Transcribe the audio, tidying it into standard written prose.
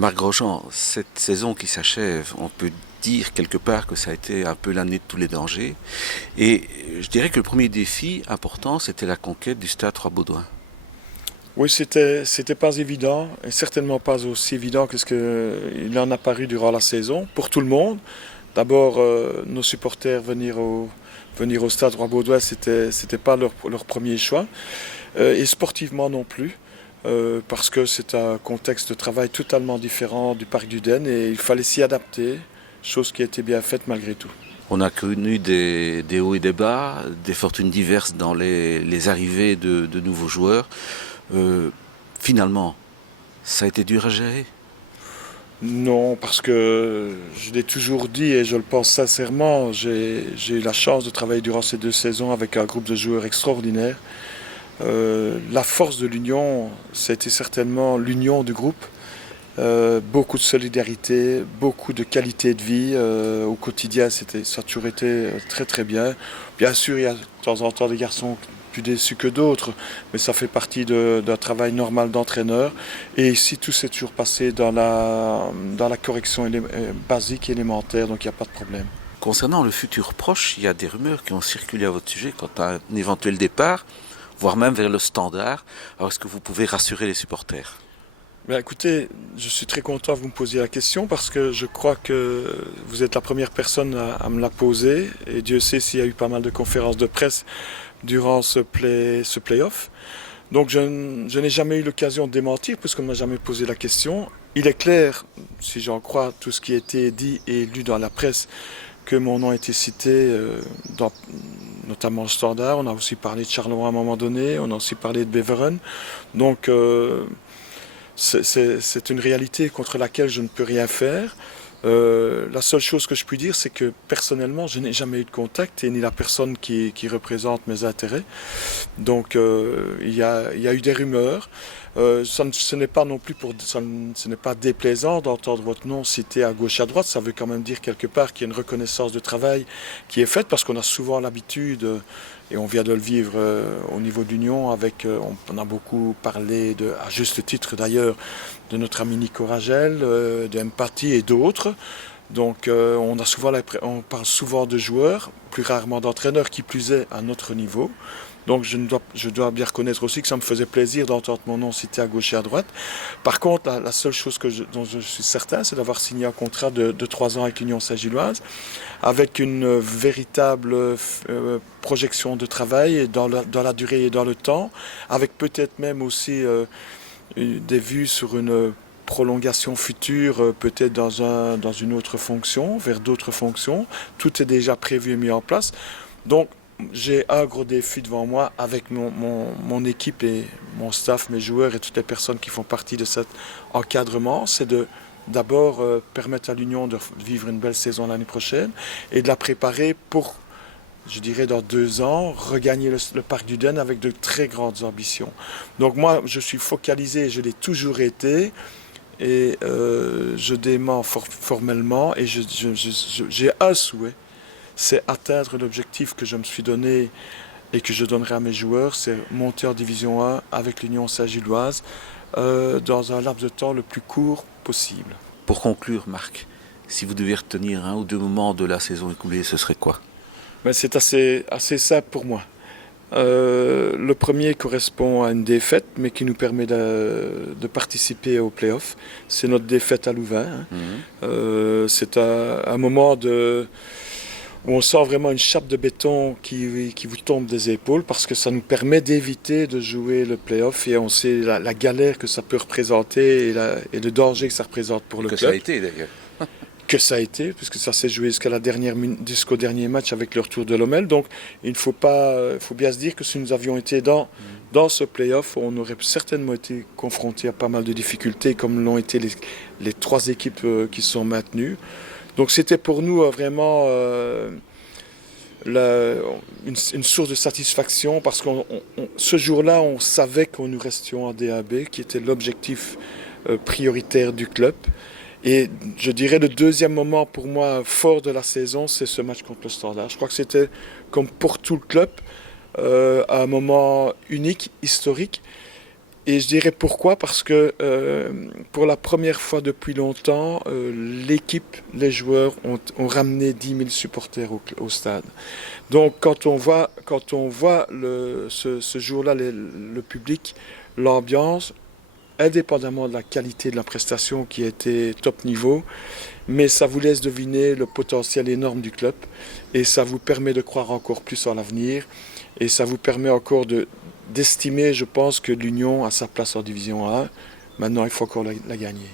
Marc Grosjean, cette saison qui s'achève, on peut dire quelque part que ça a été un peu l'année de tous les dangers. Et je dirais que le premier défi important, c'était la conquête du Stade Roi-Baudouin. Oui, c'était pas évident, et certainement pas aussi évident que ce qu'il en a paru durant la saison, pour tout le monde. D'abord, nos supporters venir au stade Roi-Baudouin, c'était pas leur premier choix, et sportivement non plus, parce que c'est un contexte de travail totalement différent du Parc du Den, et il fallait s'y adapter, chose qui a été bien faite malgré tout. On a connu des hauts et des bas, des fortunes diverses dans les arrivées de nouveaux joueurs. Euh, Finalement, ça a été dur à gérer. Non, parce que je l'ai toujours dit et je le pense sincèrement, j'ai eu la chance de travailler durant ces 2 saisons avec un groupe de joueurs extraordinaires. La force de l'union, c'était certainement l'union du groupe. Beaucoup de solidarité, beaucoup de qualité de vie au quotidien, ça a toujours été très très bien. Bien sûr, il y a de temps en temps des garçons plus déçus que d'autres, mais ça fait partie d'un travail normal d'entraîneur. Et ici, tout s'est toujours passé dans la correction basique et élémentaire, donc il n'y a pas de problème. Concernant le futur proche, il y a des rumeurs qui ont circulé à votre sujet quant à un éventuel départ, voire même vers le standard. Alors est-ce que vous pouvez rassurer les supporters? Ben, écoutez, je suis très content que vous me posiez la question parce que je crois que vous êtes la première personne à me la poser. Et Dieu sait s'il y a eu pas mal de conférences de presse durant ce play-off. Donc je n'ai jamais eu l'occasion de démentir puisqu'on ne m'a jamais posé la question. Il est clair, si j'en crois tout ce qui a été dit et lu dans la presse, que mon nom a été cité dans notamment le Standard. On a aussi parlé de Charleroi à un moment donné, on a aussi parlé de Beveren. Donc c'est une réalité contre laquelle je ne peux rien faire. La seule chose que je puis dire, c'est que personnellement, je n'ai jamais eu de contact et ni la personne qui représente mes intérêts. Donc il y a eu des rumeurs. Ce n'est pas non plus ce n'est pas déplaisant d'entendre votre nom cité à gauche à droite. Ça veut quand même dire quelque part qu'il y a une reconnaissance de travail qui est faite parce qu'on a souvent l'habitude, et on vient de le vivre au niveau de l'Union avec, on a beaucoup parlé à juste titre d'ailleurs, de notre ami Nico Ragel, de Empathy et d'autres. Donc on parle souvent de joueurs, plus rarement d'entraîneurs, qui plus est à notre niveau. Donc je dois bien reconnaître aussi que ça me faisait plaisir d'entendre mon nom cité à gauche et à droite. Par contre, la seule chose dont je suis certain, c'est d'avoir signé un contrat de 3 ans avec l'Union Saint-Gilloise, avec une véritable projection de travail dans la durée et dans le temps, avec peut-être même aussi des vues sur une prolongation future, peut-être dans une autre fonction, vers d'autres fonctions. Tout est déjà prévu et mis en place. Donc, j'ai un gros défi devant moi avec mon équipe et mon staff, mes joueurs et toutes les personnes qui font partie de cet encadrement. C'est de d'abord permettre à l'Union de vivre une belle saison l'année prochaine et de la préparer pour, je dirais, dans 2 ans, regagner le Parc du Den avec de très grandes ambitions. Donc moi, je suis focalisé, je l'ai toujours été, et je dément formellement, et j'ai un souhait, c'est atteindre l'objectif que je me suis donné et que je donnerai à mes joueurs, c'est monter en Division 1 avec l'Union Saint-Gilloise dans un laps de temps le plus court possible. Pour conclure, Marc, si vous deviez retenir un ou deux moments de la saison écoulée, ce serait quoi? Mais c'est assez simple pour moi. Le premier correspond à une défaite, mais qui nous permet de participer aux playoffs. C'est notre défaite à Louvain, hein. Mhm. C'est un moment où on sent vraiment une chape de béton qui vous tombe des épaules parce que ça nous permet d'éviter de jouer le playoff et on sait la galère que ça peut représenter et le danger que ça représente pour le Que ça a club. été d'ailleurs. Que ça a été, puisque ça s'est joué jusqu'au dernier match avec le retour de Lommel. Donc il faut bien se dire que si nous avions été dans ce playoff, on aurait certainement été confronté à pas mal de difficultés, comme l'ont été les 3 équipes qui sont maintenues. Donc c'était pour nous vraiment la- une source de satisfaction, parce que ce jour-là, on savait que nous restions en DAB, qui était l'objectif prioritaire du club. Et je dirais le deuxième moment pour moi fort de la saison, c'est ce match contre le Standard. Je crois que c'était, comme pour tout le club, un moment unique, historique. Et je dirais pourquoi, parce que pour la première fois depuis longtemps, l'équipe, les joueurs ont ramené 10 000 supporters au stade. Donc quand on voit ce jour-là le public, l'ambiance, indépendamment de la qualité de la prestation qui était top niveau, mais ça vous laisse deviner le potentiel énorme du club et ça vous permet de croire encore plus en l'avenir et ça vous permet encore d'estimer, je pense, que l'Union a sa place en Division 1. Maintenant, il faut encore la gagner.